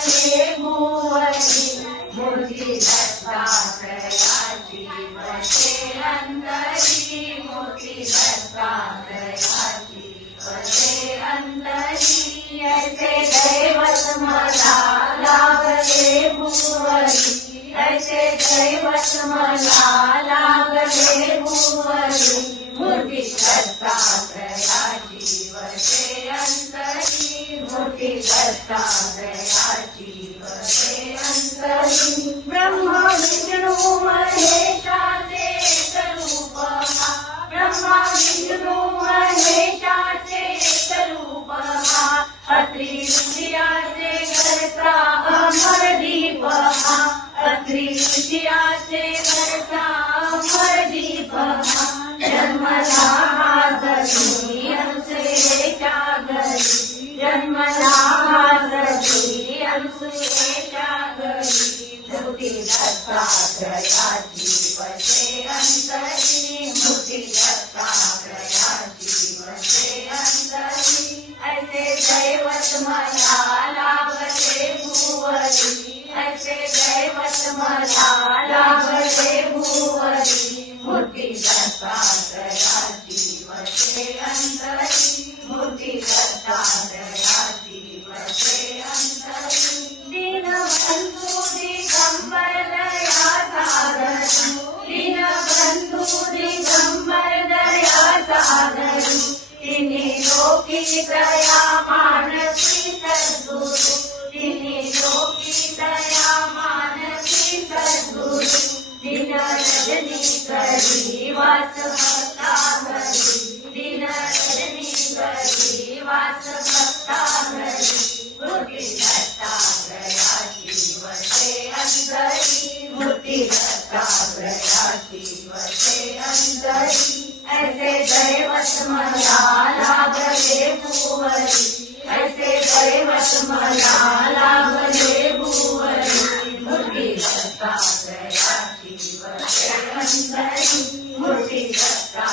लागले भुवरी मूर्ती दत्तात्रयाची वसे अंतरी मूर्ती दत्तात्रयाची वसे अंतरी ऐसे दैवत मला लागले भुवरी ऐसे दैवत मला लागले भुवरी मूर्ती दत्तात्रयाची वसे अंतरी मूर्ती दत्तात्रयाची वसे अंतरी ब्रह्म विष्णु महेशाचे स्वरूप ब्रह्म विष्णु महेशाचे स्वरूप अत्रिविद्याचे घरचा अमर दीप अत्रिविद्याचे घरचा अमर दीप जन्मला हाजरी अंसुरेच्या घरी जन्मला हाजरी अंसुरेच्या घरी मूर्ती दत्तात्रयाची वसे अंतरी मूर्ती दत्तात्रयाची वसे अंतरी ऐसे दैवत मला लागले भुवरी ऐसे दैवत मला लागले भुवरी मूर्ती दत्तात्रयाची वसे अंतरी मूर्ती दत्तात्रयाची वसे अंतरी दीनबंधू दिगंबर दया सागरू दीनबंधू दिगंबर दया सागरू तिन्ही लोकी दया मानसी सद्गुरु तिन्ही लोकी दया मानसी सद्गुरु दिन रजनी करी वास भक्ता घरी दिन रजनी करी वास भक्ता घरी मूर्ती दत्तात्रयाची वसे अंतरी मूर्ती दत्तात्रयाची वसे अंतरी ऐसे दैवत मला लागले भुवरी ऐसे दैवत मला लागले भुवरी मूर्ती दत्तात्रयाची वसे अंतरी मूर्ती दत्ता